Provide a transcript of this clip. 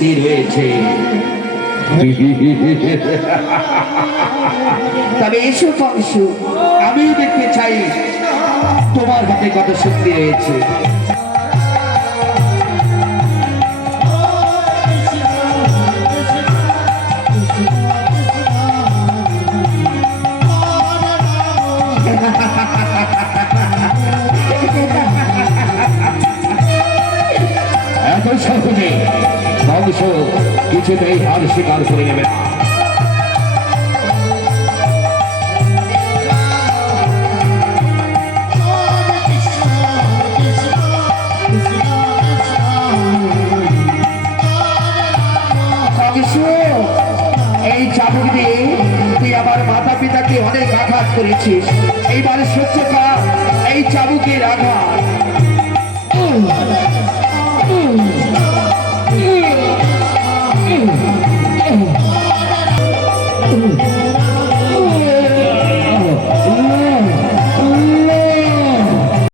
শক্তি রয়েছে। তবে এসো কংস, আমিও দেখতে চাই তোমার হাতে কত শক্তি রয়েছে। এত সহজে বংশ কিছুতেই হার স্বীকার করে নেবে না। কংস, এই চাবুক দিয়ে তুই আমার মাতা পিতাকে অনেক আঘাত করেছিস, এইবার সহ্য কর এই চাবুকের আঘাত।